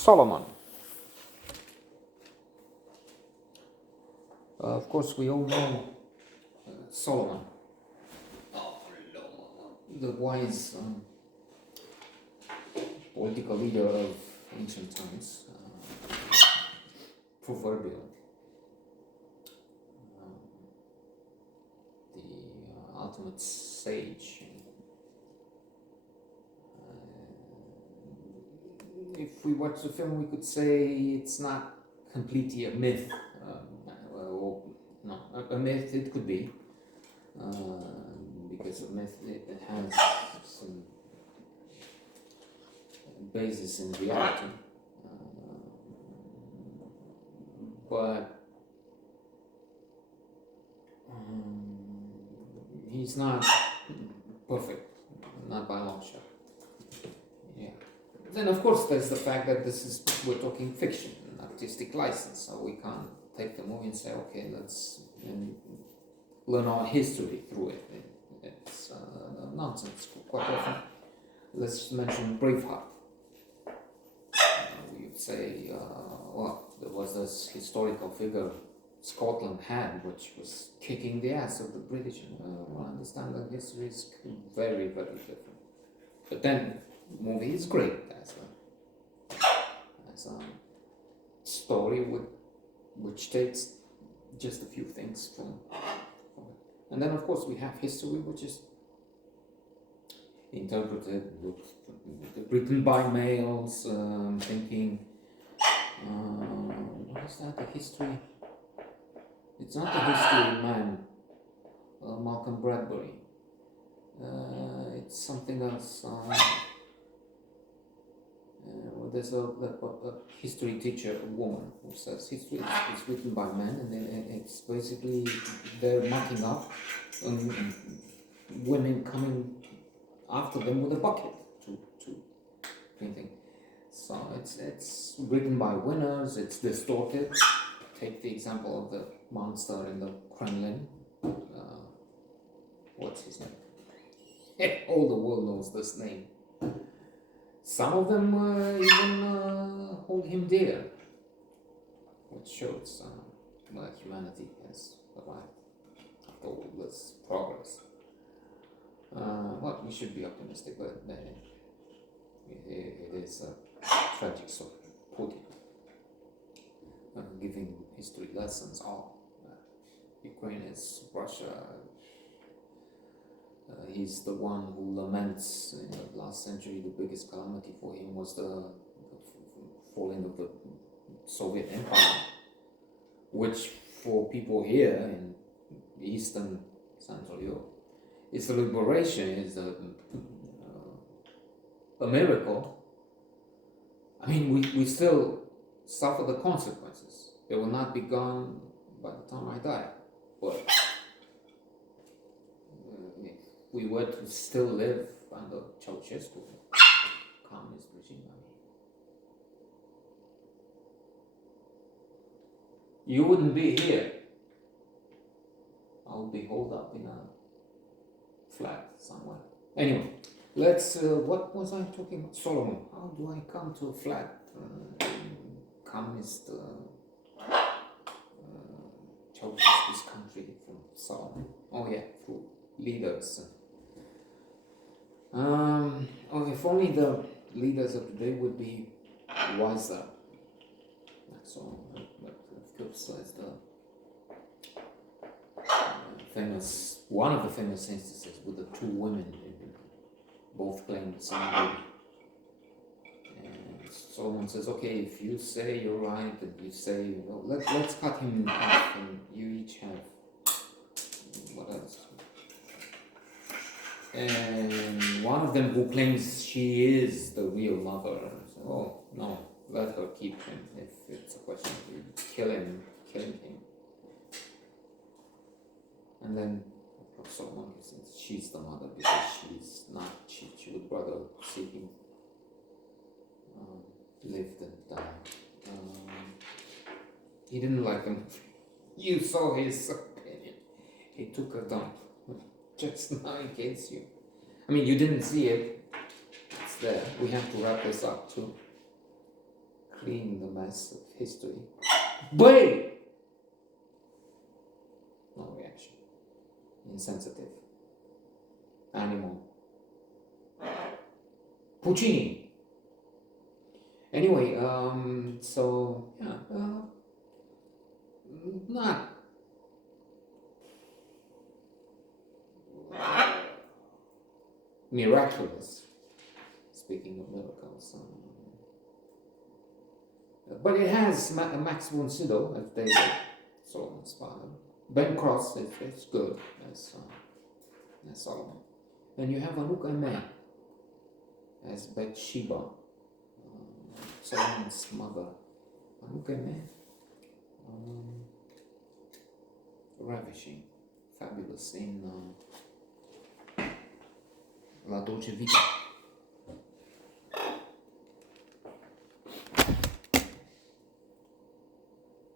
Solomon. Of course, we all know Solomon, the wise political leader of ancient times, proverbial, the ultimate sage. If we watch the film, we could say it's not completely a myth. No, a myth it could be, because a myth it has some basis in reality, but he's not perfect, not by a long shot. Yeah. Then of course there's the fact that we're talking fiction, an artistic license, so we can't take the movie and say, okay, let's learn our history through it. It's nonsense quite often. Let's just mention Braveheart. You'd say, well, there was this historical figure Scotland had, which was kicking the ass of the British. I understand that history is very, very different. But then, the movie is great as a story which takes just a few things from it. And then, of course, we have history, which is interpreted, written by males, thinking, what is that, the history? It's not the history man, Malcolm Bradbury. It's something else. There's a history teacher, a woman, who says history is written by men, and then it's basically they're mucking up women coming after them with a bucket to painting. So it's written by winners, it's distorted. Take the example of the monster in the Kremlin. What's his name? All the world knows this name. Some of them even hold him dear, which shows that humanity has arrived after all this progress. Well, we should be optimistic, but it is a tragic story. Putin giving history lessons. Ukraine is Russia. He's the one who laments in the last century the biggest calamity for him was the falling of the Soviet Empire, which for people here in Eastern Central Europe, it's a liberation, it's a miracle. I mean, we still suffer the consequences. They will not be gone by the time I die. But if we were to still live under Ceausescu, communist regime, you wouldn't be here. I would be holed up in a flat somewhere. Anyway, let's. What was I talking about? Solomon. How do I come to a flat communist Ceausescu's country from Solomon? Oh yeah, through leaders. If only the leaders of today would be wiser. That's all. But of course, as the one of the famous instances with the two women both claim the same baby. And Solomon says, okay, if you say you're right, and you say, well, let's cut him in half, and you each have what else? And one of them who claims she is the real mother, says, oh no, let her keep him. If it's a question of killing him. And then Solomon says she's the mother because she's not. She would rather see him live than die. He didn't like him. You saw his opinion. He took a dump just now in case you. I mean, you didn't see it. It's there. We have to wrap this up too. clean the mess of history. Bale! No reaction. Insensitive. Animal. Puccini. Anyway, so yeah, not miraculous. Speaking of miracles, but it has Max von Sydow as David, so inspired. Ben Cross is good as Solomon, and you have Anouk Aimée as Bathsheba, Solomon's mother. Anouk Aimée, ravishing, fabulous in La Dolce Vita.